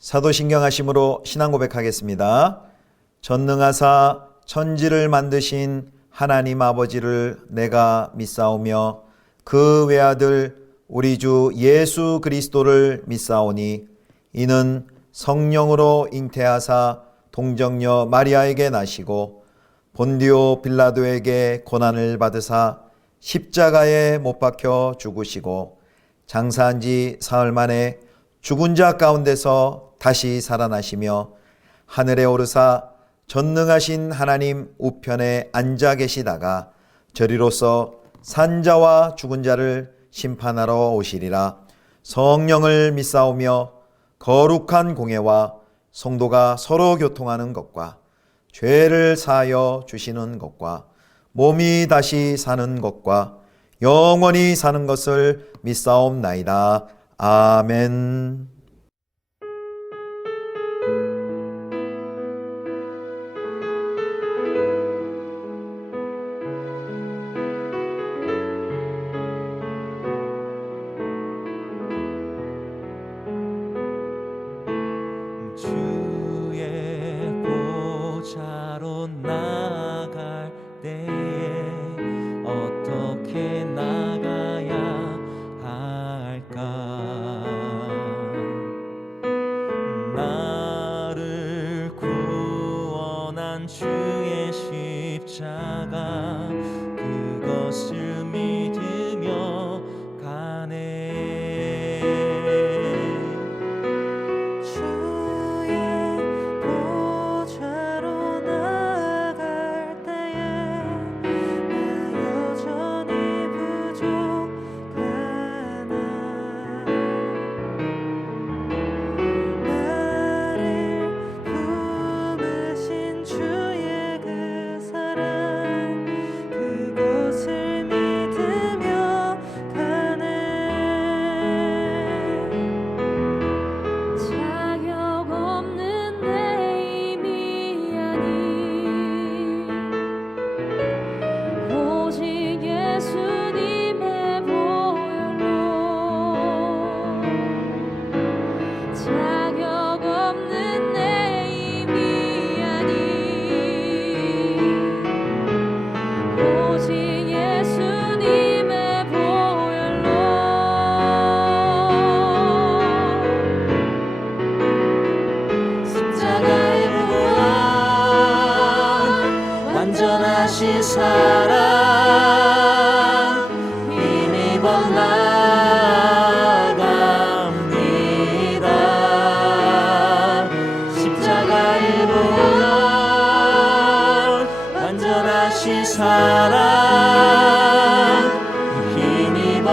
사도신경 하심으로 신앙 고백하겠습니다. 전능하사 천지를 만드신 하나님 아버지를 내가 믿사오며 그 외아들 우리 주 예수 그리스도를 믿사오니 이는 성령으로 잉태하사 동정녀 마리아에게 나시고 본디오 빌라도에게 고난을 받으사 십자가에 못 박혀 죽으시고 장사한 지 사흘 만에 죽은 자 가운데서 다시 살아나시며 하늘에 오르사 전능하신 하나님 우편에 앉아 계시다가 저리로서 산자와 죽은 자를 심판하러 오시리라. 성령을 믿사오며 거룩한 공회와 성도가 서로 교통하는 것과 죄를 사하여 주시는 것과 몸이 다시 사는 것과 영원히 사는 것을 믿사옵나이다. 아멘. 주의 보좌로 나갈 때에 어떻게 나가야 할까? 나를 구원한 주의 십자가 그것을 믿으며 가네. 완전하신 사랑 힘입어 나갑니다. 십자가의 보혈 완전하신 사랑 힘입어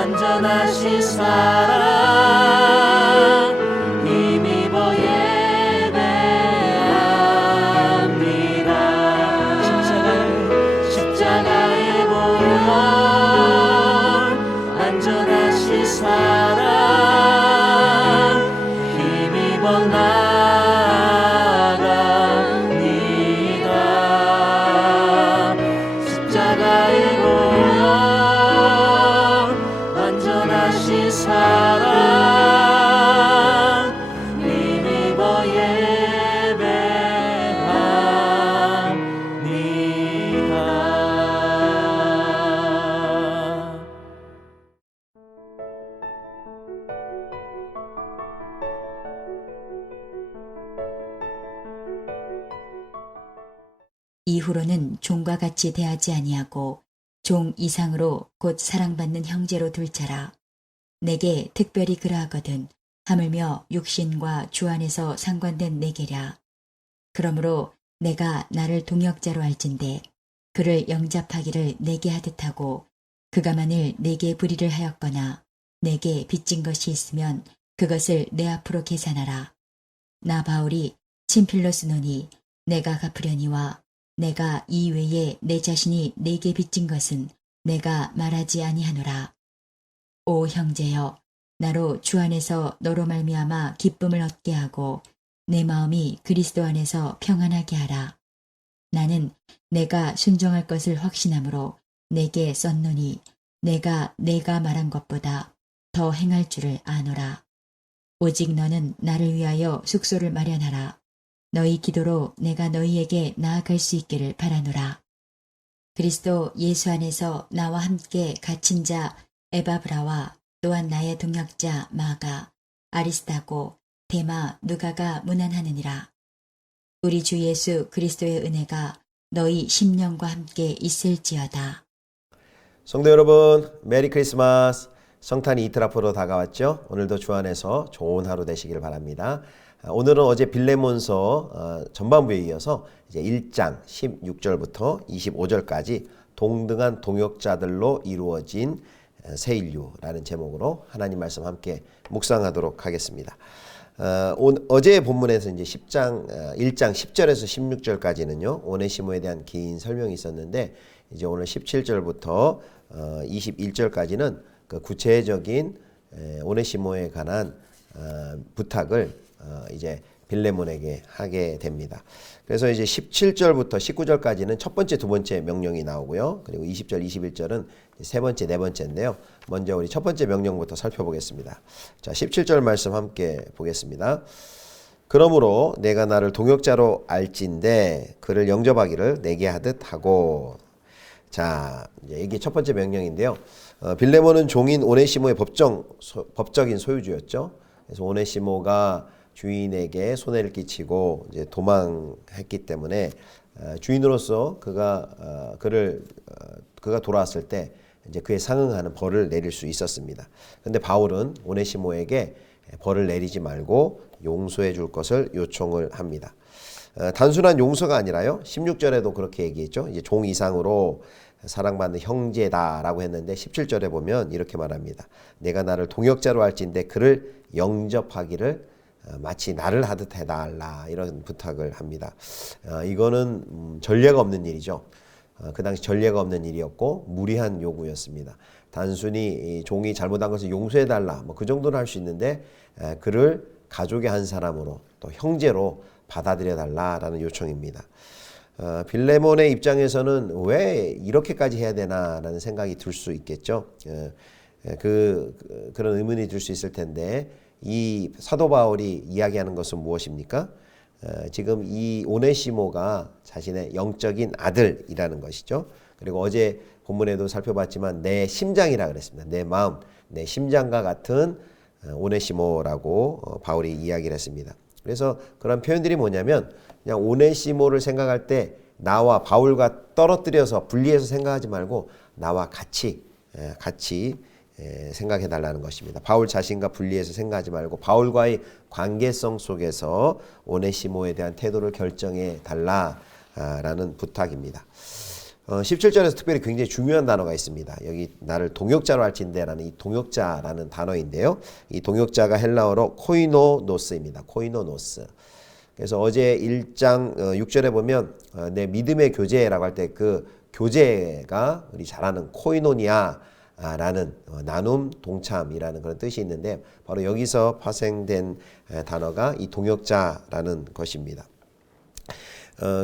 완전하신 사랑 힘입어 예배합니다. 십자가의 보혈 완전하신 사랑 힘입어 나갑니다. 십자가의 보혈 완전하신 사랑 힘입어 예배합니다. 이후로는 종과 같이 대하지 아니하고 종 이상으로 곧 사랑받는 형제로 둘 자라. 내게 특별히 그러하거든 하물며 육신과 주 안에서 상관된 내게랴. 그러므로 내가 나를 동역자로 알진대 그를 영접하기를 내게 하듯 하고 그가 만일 내게 불의를 하였거나 내게 빚진 것이 있으면 그것을 내 앞으로 계산하라. 나 바울이 친필로 쓰노니 내가 갚으려니와 내가 이외에 내 자신이 내게 빚진 것은 내가 말하지 아니하노라. 오 형제여, 나로 주 안에서 너로 말미암아 기쁨을 얻게 하고 내 마음이 그리스도 안에서 평안하게 하라. 나는 내가 순종할 것을 확신함으로 내게 썼노니 내가 말한 것보다 더 행할 줄을 아노라. 오직 너는 나를 위하여 숙소를 마련하라. 너희 기도로 내가 너희에게 나아갈 수 있기를 바라노라. 그리스도 예수 안에서 나와 함께 갇힌 자 에바브라와 또한 나의 동역자 마가, 아리스타고, 데마, 누가가 문안하느니라. 우리 주 예수 그리스도의 은혜가 너희 심령과 함께 있을지어다. 성도 여러분, 메리 크리스마스. 성탄이 이틀 앞으로 다가왔죠. 오늘도 주 안에서 좋은 하루 되시기를 바랍니다. 오늘은 어제 빌레몬서 전반부에 이어서 이제 1장 16절부터 25절까지 동등한 동역자들로 이루어진 새 인류라는 제목으로 하나님 말씀 함께 묵상하도록 하겠습니다. 어제 본문에서 이제 1장 10절에서 16절까지는요, 오네시모에 대한 긴 설명이 있었는데, 이제 오늘 17절부터 21절까지는 그 구체적인 오네시모에 관한 부탁을 이제 빌레몬에게 하게 됩니다. 그래서 이제 17절부터 19절까지는 첫 번째, 두 번째 명령이 나오고요. 그리고 20절, 21절은 세 번째, 네 번째인데요. 먼저 우리 첫 번째 명령부터 살펴보겠습니다. 자, 17절 말씀 함께 보겠습니다. 그러므로 내가 나를 동역자로 알진대 그를 영접하기를 내게 하듯 하고. 자, 이제 이게 첫 번째 명령인데요. 빌레몬은 종인 오네시모의 법적인 소유주였죠. 그래서 오네시모가 주인에게 손해를 끼치고 이제 도망했기 때문에 주인으로서 그가 돌아왔을 때 이제 그에 상응하는 벌을 내릴 수 있었습니다. 그런데 바울은 오네시모에게 벌을 내리지 말고 용서해 줄 것을 요청을 합니다. 단순한 용서가 아니라요. 16절에도 그렇게 얘기했죠. 이제 종 이상으로 사랑받는 형제다라고 했는데 17절에 보면 이렇게 말합니다. 내가 나를 동역자로 할진대 그를 영접하기를 마치 나를 하듯 해달라, 이런 부탁을 합니다. 이거는 전례가 없는 일이죠. 그 당시 전례가 없는 일이었고 무리한 요구였습니다. 단순히 종이 잘못한 것을 용서해달라, 뭐 그 정도는 할 수 있는데 그를 가족의 한 사람으로 또 형제로 받아들여달라라는 요청입니다. 빌레몬의 입장에서는 왜 이렇게까지 해야 되나라는 생각이 들 수 있겠죠. 그런 의문이 들 수 있을 텐데, 이 사도 바울이 이야기하는 것은 무엇입니까? 지금 이 오네시모가 자신의 영적인 아들이라는 것이죠. 그리고 어제 본문에도 살펴봤지만 내 심장이라 그랬습니다. 내 마음, 내 심장과 같은 오네시모라고 바울이 이야기를 했습니다. 그래서 그런 표현들이 뭐냐면, 그냥 오네시모를 생각할 때 나와 바울과 떨어뜨려서 분리해서 생각하지 말고 나와 같이 생각해 달라는 것입니다. 바울 자신과 분리해서 생각하지 말고 바울과의 관계성 속에서 오네시모에 대한 태도를 결정해 달라라는 부탁입니다. 17절에서 특별히 굉장히 중요한 단어가 있습니다. 여기 나를 동역자로 할진대라는 이 동역자라는 단어인데요. 이 동역자가 헬라어로 코이노노스입니다. 코이노노스. 그래서 어제 1장 6절에 보면 내 믿음의 교제라고 할 때 그 교제가 우리 잘 아는 코이노니아 라는 나눔, 동참이라는 그런 뜻이 있는데, 바로 여기서 파생된 단어가 이 동역자라는 것입니다.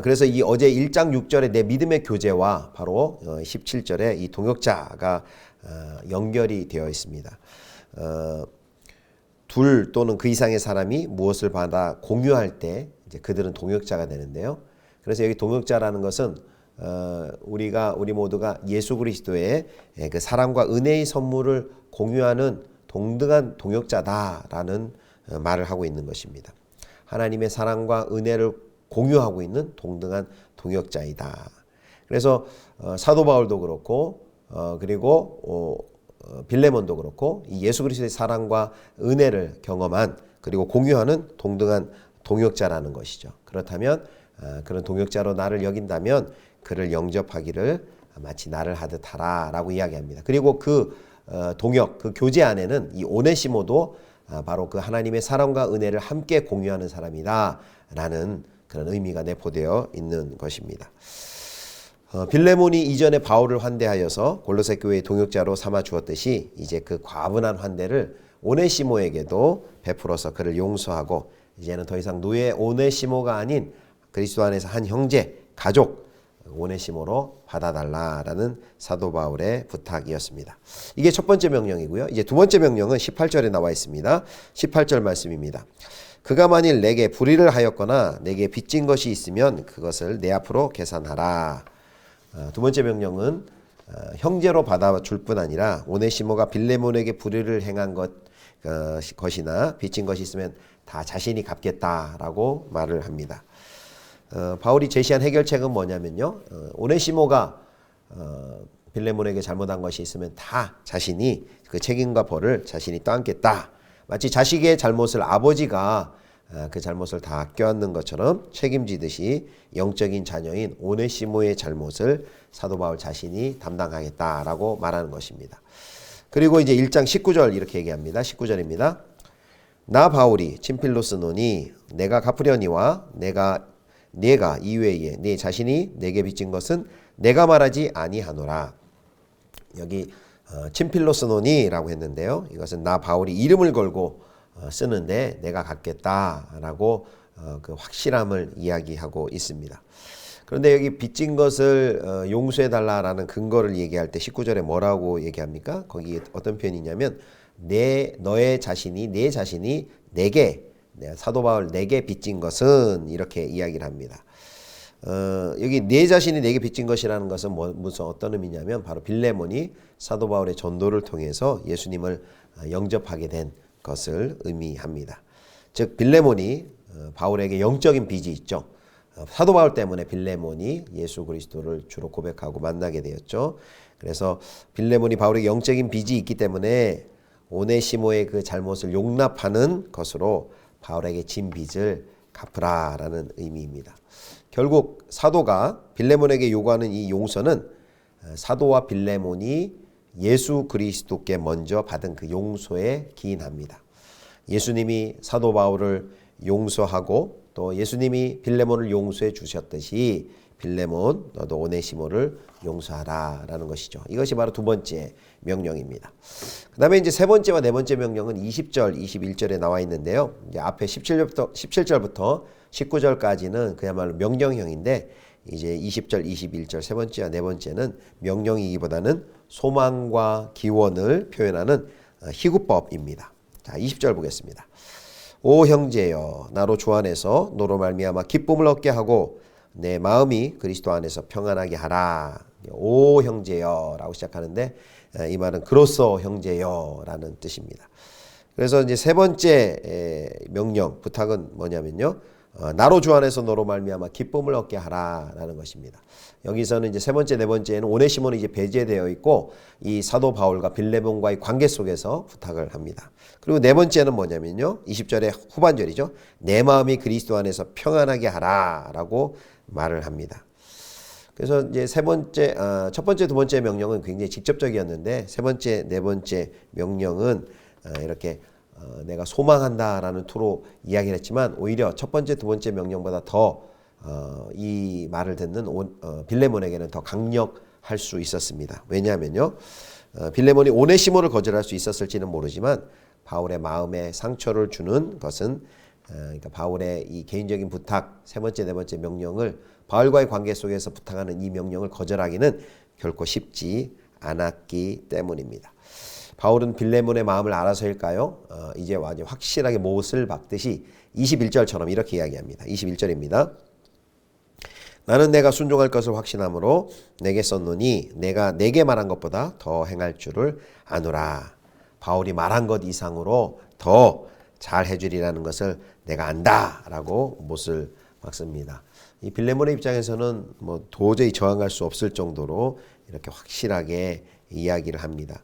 그래서 이 어제 1장 6절에 내 믿음의 교제와 바로 17절에 이 동역자가 연결이 되어 있습니다. 둘 또는 그 이상의 사람이 무엇을 받아 공유할 때 이제 그들은 동역자가 되는데요. 그래서 여기 동역자라는 것은 우리 모두가 예수 그리스도의 그 사랑과 은혜의 선물을 공유하는 동등한 동역자다라는 말을 하고 있는 것입니다. 하나님의 사랑과 은혜를 공유하고 있는 동등한 동역자이다. 그래서 사도 바울도 그렇고 그리고 빌레몬도 그렇고 이 예수 그리스도의 사랑과 은혜를 경험한 그리고 공유하는 동등한 동역자라는 것이죠. 그렇다면 그런 동역자로 나를 여긴다면 그를 영접하기를 마치 나를 하듯 하라라고 이야기합니다. 그리고 그 동역, 그 교제 안에는 이 오네시모도 바로 그 하나님의 사랑과 은혜를 함께 공유하는 사람이다라는 그런 의미가 내포되어 있는 것입니다. 빌레몬이 이전에 바울을 환대하여서 골로새 교회의 동역자로 삼아 주었듯이 이제 그 과분한 환대를 오네시모에게도 베풀어서 그를 용서하고 이제는 더 이상 노예 오네시모가 아닌 그리스도 안에서 한 형제, 가족 오네시모로 받아달라라는 사도 바울의 부탁이었습니다. 이게 첫 번째 명령이고요. 이제 두 번째 명령은 18절에 나와 있습니다. 18절 말씀입니다. 그가 만일 내게 불의를 하였거나 내게 빚진 것이 있으면 그것을 내 앞으로 계산하라. 두 번째 명령은 형제로 받아줄 뿐 아니라 오네시모가 빌레몬에게 불의를 행한 것이나 빚진 것이 있으면 다 자신이 갚겠다라고 말을 합니다. 바울이 제시한 해결책은 뭐냐면요. 오네시모가 빌레몬에게 잘못한 것이 있으면 다 자신이 그 책임과 벌을 자신이 떠안겠다. 마치 자식의 잘못을 아버지가 그 잘못을 다 껴안는 것처럼 책임지듯이 영적인 자녀인 오네시모의 잘못을 사도 바울 자신이 담당하겠다라고 말하는 것입니다. 그리고 이제 1장 19절 이렇게 얘기합니다. 19절입니다. 나 바울이 친필로스노니 내가 갚으려니와 내가 이외에 네 자신이 내게 빚진 것은 내가 말하지 아니하노라. 여기 친필로스노니라고 했는데요. 이것은 나 바울이 이름을 걸고 쓰는데 내가 갚겠다라고 그 확실함을 이야기하고 있습니다. 그런데 여기 빚진 것을 용서해달라라는 근거를 얘기할 때 19절에 뭐라고 얘기합니까? 거기 어떤 표현이냐면 너의 자신이 내 자신이 내게 사도 바울 내게 빚진 것은 이렇게 이야기를 합니다. 여기 내 자신이 내게 빚진 것이라는 것은 무슨 어떤 의미냐면 바로 빌레몬이 사도 바울의 전도를 통해서 예수님을 영접하게 된 것을 의미합니다. 즉 빌레몬이 바울에게 영적인 빚이 있죠. 사도 바울 때문에 빌레몬이 예수 그리스도를 주로 고백하고 만나게 되었죠. 그래서 빌레몬이 바울에게 영적인 빚이 있기 때문에 오네시모의 그 잘못을 용납하는 것으로 바울에게 진 빚을 갚으라라는 의미입니다. 결국 사도가 빌레몬에게 요구하는 이 용서는 사도와 빌레몬이 예수 그리스도께 먼저 받은 그 용서에 기인합니다. 예수님이 사도 바울을 용서하고 또 예수님이 빌레몬을 용서해 주셨듯이 빌레몬 너도 오네시모를 용서하라라는 것이죠. 이것이 바로 두 번째 명령입니다. 그 다음에 이제 세 번째와 네 번째 명령은 20절, 21절에 나와 있는데요. 이제 앞에 17절부터 19절까지는 그야말로 명령형인데 이제 20절, 21절 세 번째와 네 번째는 명령이기보다는 소망과 기원을 표현하는 희구법입니다. 자, 20절 보겠습니다. 오 형제여 나로 주 안에서 너로 말미암아 기쁨을 얻게 하고 내 마음이 그리스도 안에서 평안하게 하라. 오 형제여 라고 시작하는데 이 말은 그로써 형제여 라는 뜻입니다. 그래서 이제 세 번째 명령 부탁은 뭐냐면요. 나로 주 안에서 너로 말미암아 기쁨을 얻게 하라라는 것입니다. 여기서는 이제 세 번째, 네 번째에는 오네시모는 이제 배제되어 있고 이 사도 바울과 빌레몬과의 관계 속에서 부탁을 합니다. 그리고 네 번째는 뭐냐면요. 20절의 후반절이죠. 내 마음이 그리스도 안에서 평안하게 하라라고 말을 합니다. 그래서 이제 첫 번째, 두 번째 명령은 굉장히 직접적이었는데 세 번째, 네 번째 명령은 이렇게 내가 소망한다라는 투로 이야기를 했지만 오히려 첫 번째, 두 번째 명령보다 더 이 말을 듣는 빌레몬에게는 더 강력할 수 있었습니다. 왜냐하면요. 빌레몬이 오네시모를 거절할 수 있었을지는 모르지만 바울의 마음에 상처를 주는 것은 그러니까 바울의 이 개인적인 부탁, 세 번째, 네 번째 명령을 바울과의 관계 속에서 부탁하는 이 명령을 거절하기는 결코 쉽지 않았기 때문입니다. 바울은 빌레몬의 마음을 알아서일까요? 이제 완전 확실하게 못을 박듯이 21절처럼 이렇게 이야기합니다. 21절입니다. 나는 내가 순종할 것을 확신함으로 내게 썼노니 내가 내게 말한 것보다 더 행할 줄을 아노라. 바울이 말한 것 이상으로 더 잘 해주리라는 것을 내가 안다라고 못을 박습니다. 이 빌레몬의 입장에서는 뭐 도저히 저항할 수 없을 정도로 이렇게 확실하게 이야기를 합니다.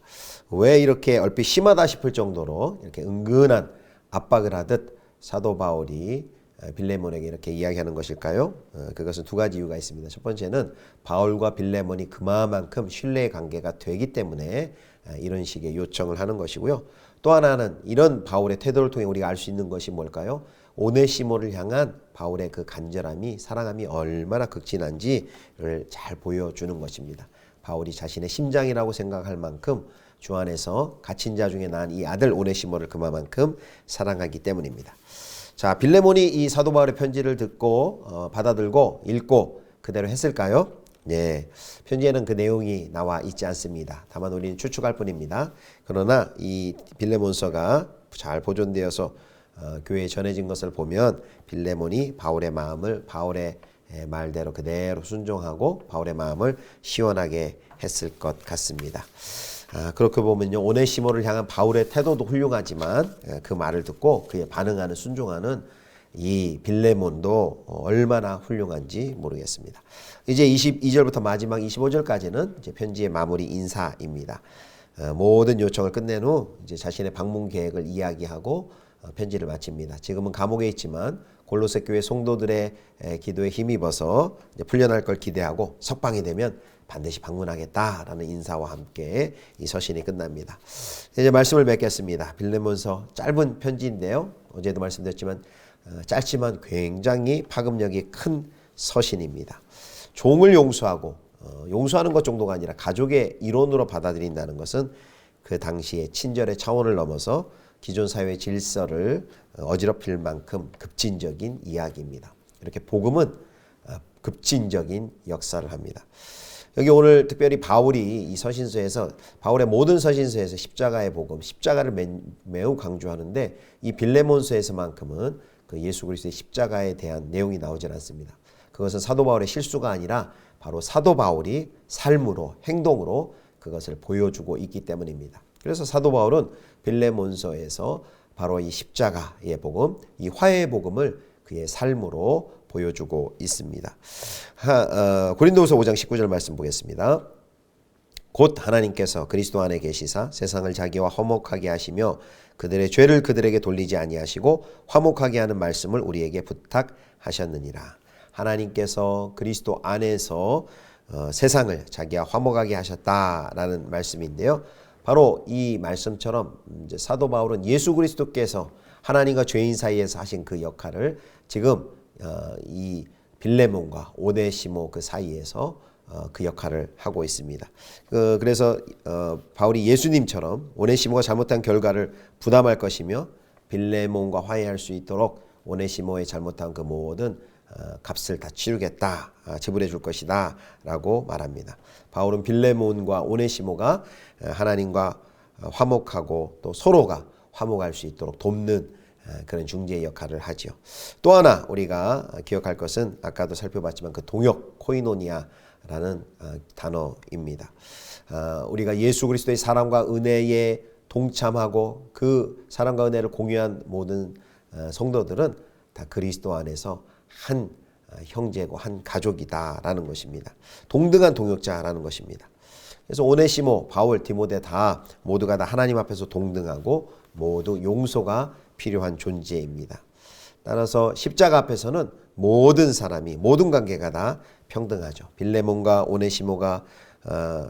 왜 이렇게 얼핏 심하다 싶을 정도로 이렇게 은근한 압박을 하듯 사도 바울이 빌레몬에게 이렇게 이야기하는 것일까요? 그것은 두 가지 이유가 있습니다. 첫 번째는 바울과 빌레몬이 그만큼 신뢰의 관계가 되기 때문에 이런 식의 요청을 하는 것이고요. 또 하나는 이런 바울의 태도를 통해 우리가 알 수 있는 것이 뭘까요? 오네시모를 향한 바울의 그 간절함이, 사랑함이 얼마나 극진한지를 잘 보여주는 것입니다. 바울이 자신의 심장이라고 생각할 만큼 주 안에서 갇힌 자 중에 난 이 아들 오네시모를 그만큼 사랑하기 때문입니다. 자, 빌레몬이 이 사도 바울의 편지를 듣고 받아들고 읽고 그대로 했을까요? 네, 편지에는 그 내용이 나와 있지 않습니다. 다만 우리는 추측할 뿐입니다. 그러나 이 빌레몬서가 잘 보존되어서 교회에 전해진 것을 보면 빌레몬이 바울의 마음을 바울의 말대로 그대로 순종하고 바울의 마음을 시원하게 했을 것 같습니다. 그렇게 보면요, 오네시모를 향한 바울의 태도도 훌륭하지만 그 말을 듣고 그에 반응하는 순종하는 이 빌레몬도 얼마나 훌륭한지 모르겠습니다. 이제 22절부터 마지막 25절까지는 이제 편지의 마무리 인사입니다. 모든 요청을 끝낸 후 이제 자신의 방문 계획을 이야기하고 편지를 마칩니다. 지금은 감옥에 있지만 골로새 교회 성도들의 기도에 힘입어서 이제 풀려날 걸 기대하고 석방이 되면 반드시 방문하겠다라는 인사와 함께 이 서신이 끝납니다. 이제 말씀을 맺겠습니다. 빌레몬서 짧은 편지인데요. 어제도 말씀드렸지만 짧지만 굉장히 파급력이 큰 서신입니다. 종을 용서하고 용서하는 것 정도가 아니라 가족의 일원으로 받아들인다는 것은 그 당시의 친절의 차원을 넘어서 기존 사회의 질서를 어지럽힐 만큼 급진적인 이야기입니다. 이렇게 복음은 급진적인 역사를 합니다. 여기 오늘 특별히 바울이 이 서신서에서 바울의 모든 서신서에서 십자가의 복음, 십자가를 매우 강조하는데 이 빌레몬서에서만큼은 그 예수 그리스도의 십자가에 대한 내용이 나오질 않습니다. 그것은 사도 바울의 실수가 아니라 바로 사도 바울이 삶으로 행동으로 그것을 보여주고 있기 때문입니다. 그래서 사도 바울은 빌레몬서에서 바로 이 십자가의 복음, 이 화해의 복음을 그의 삶으로 보여주고 있습니다. 고린도후서 5장 19절 말씀 보겠습니다. 곧 하나님께서 그리스도 안에 계시사 세상을 자기와 화목하게 하시며 그들의 죄를 그들에게 돌리지 아니하시고 화목하게 하는 말씀을 우리에게 부탁하셨느니라. 하나님께서 그리스도 안에서 세상을 자기와 화목하게 하셨다라는 말씀인데요. 바로 이 말씀처럼 이제 사도 바울은 예수 그리스도께서 하나님과 죄인 사이에서 하신 그 역할을 지금 이 빌레몬과 오네시모 그 사이에서 그 역할을 하고 있습니다. 그래서 바울이 예수님처럼 오네시모가 잘못한 결과를 부담할 것이며 빌레몬과 화해할 수 있도록 오네시모의 잘못한 그 모든 값을 다 치르겠다, 지불해 줄 것이다 라고 말합니다. 바울은 빌레몬과 오네시모가 하나님과 화목하고 또 서로가 화목할 수 있도록 돕는 그런 중재의 역할을 하죠. 또 하나 우리가 기억할 것은 아까도 살펴봤지만 그 동역 코이노니아라는 단어입니다. 우리가 예수 그리스도의 사랑과 은혜에 동참하고 그 사랑과 은혜를 공유한 모든 성도들은 다 그리스도 안에서 한 형제고 한 가족이다라는 것입니다. 동등한 동역자라는 것입니다. 그래서 오네시모, 바울, 디모데 다 모두가 다 하나님 앞에서 동등하고 모두 용서가 필요한 존재입니다. 따라서 십자가 앞에서는 모든 사람이 모든 관계가 다 평등하죠. 빌레몬과 오네시모가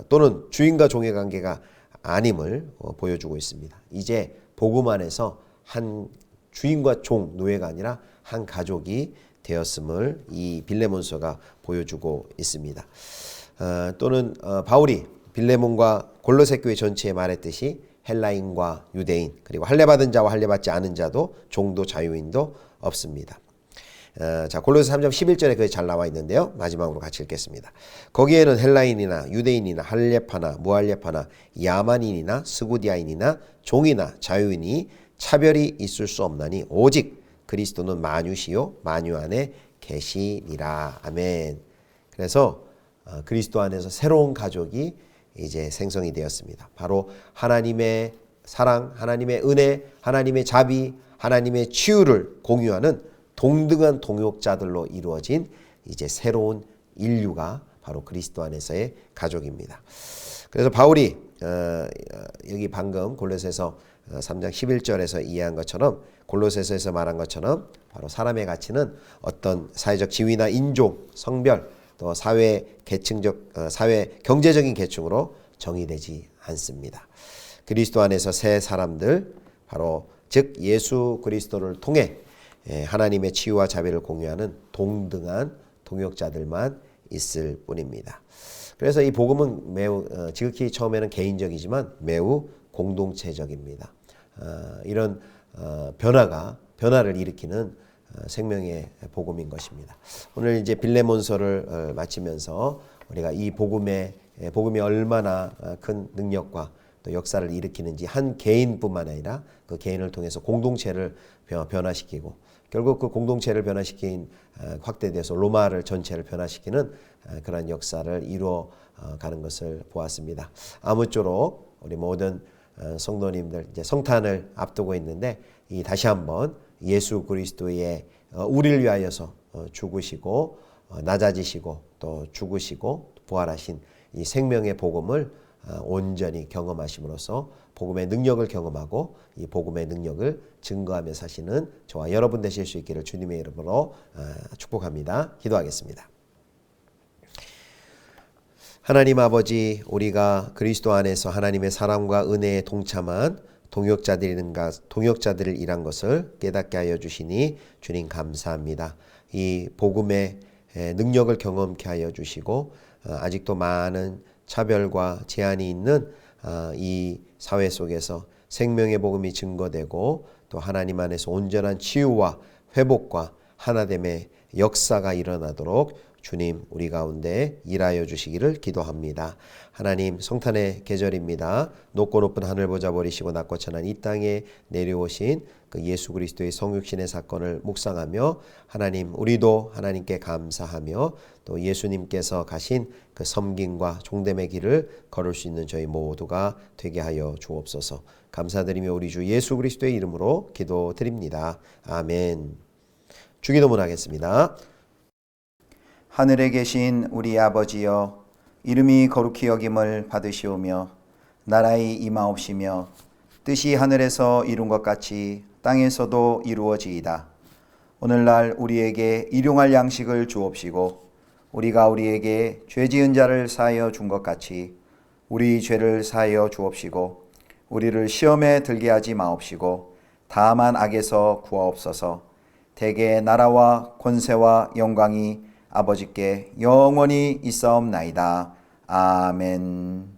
또는 주인과 종의 관계가 아님을 보여주고 있습니다. 이제 복음 안에서 한 주인과 종, 노예가 아니라 한 가족이 되었음을 이 빌레몬서가 보여주고 있습니다. 또는 바울이 빌레몬과 골로새 교회 전체에 말했듯이 헬라인과 유대인 그리고 할례받은 자와 할례받지 않은 자도 종도 자유인도 없습니다. 자, 골로새 3장 11절에 그게 잘 나와 있는데요. 마지막으로 같이 읽겠습니다. 거기에는 헬라인이나 유대인이나 할례파나 무할례파나 야만인이나 스구디아인이나 종이나 자유인이 차별이 있을 수 없나니 오직 그리스도는 만유시요 만유 안에 계시니라. 아멘. 그래서 그리스도 안에서 새로운 가족이 이제 생성이 되었습니다. 바로 하나님의 사랑, 하나님의 은혜, 하나님의 자비, 하나님의 치유를 공유하는 동등한 동역자들로 이루어진 이제 새로운 인류가 바로 그리스도 안에서의 가족입니다. 그래서 바울이 여기 방금 골로새서 3장 11절에서 이해한 것처럼, 골로새서에서 말한 것처럼 바로 사람의 가치는 어떤 사회적 지위나 인종, 성별, 또 사회 계층적, 사회 경제적인 계층으로 정의되지 않습니다. 그리스도 안에서 새 사람들, 바로 즉 예수 그리스도를 통해 하나님의 치유와 자비를 공유하는 동등한 동역자들만 있을 뿐입니다. 그래서 이 복음은 매우 지극히 처음에는 개인적이지만 매우 공동체적입니다. 이런 변화를 일으키는 생명의 복음인 것입니다. 오늘 이제 빌레몬서를 마치면서 우리가 이 복음이 얼마나 큰 능력과 또 역사를 일으키는지, 한 개인뿐만 아니라 그 개인을 통해서 공동체를 변화시키고, 결국 그 공동체를 변화시킨 확대돼서 로마를 전체를 변화시키는 그런 역사를 이루어 가는 것을 보았습니다. 아무쪼록 우리 모든 성도님들 이제 성탄을 앞두고 있는데, 이 다시 한번 예수 그리스도의 우리를 위하여서 죽으시고 낮아지시고 또 죽으시고 부활하신 이 생명의 복음을 온전히 경험하심으로써 복음의 능력을 경험하고 이 복음의 능력을 증거하며 사시는 저와 여러분 되실 수 있기를 주님의 이름으로 축복합니다. 기도하겠습니다. 하나님 아버지, 우리가 그리스도 안에서 하나님의 사랑과 은혜에 동참한 동역자들이란 것을 깨닫게 하여 주시니 주님 감사합니다. 이 복음의 능력을 경험케 하여 주시고 아직도 많은 차별과 제한이 있는 이 사회 속에서 생명의 복음이 증거되고 또 하나님 안에서 온전한 치유와 회복과 하나됨의 역사가 일어나도록 주님 우리 가운데 일하여 주시기를 기도합니다. 하나님, 성탄의 계절입니다. 높고 높은 하늘 보자 버리시고 낮고 천한 이 땅에 내려오신 그 예수 그리스도의 성육신의 사건을 묵상하며 하나님, 우리도 하나님께 감사하며 또 예수님께서 가신 그 섬김과 종됨의 길을 걸을 수 있는 저희 모두가 되게 하여 주옵소서. 감사드리며 우리 주 예수 그리스도의 이름으로 기도드립니다. 아멘. 주기도문 하겠습니다. 하늘에 계신 우리 아버지여, 이름이 거룩히 여김을 받으시오며 나라의 임하옵시며 뜻이 하늘에서 이룬 것 같이 땅에서도 이루어지이다. 오늘날 우리에게 일용할 양식을 주옵시고 우리가 우리에게 죄 지은 자를 사하여 준 것 같이 우리 죄를 사하여 주옵시고 우리를 시험에 들게 하지 마옵시고 다만 악에서 구하옵소서. 대개 나라와 권세와 영광이 아버지께 영원히 있사옵나이다. 아멘.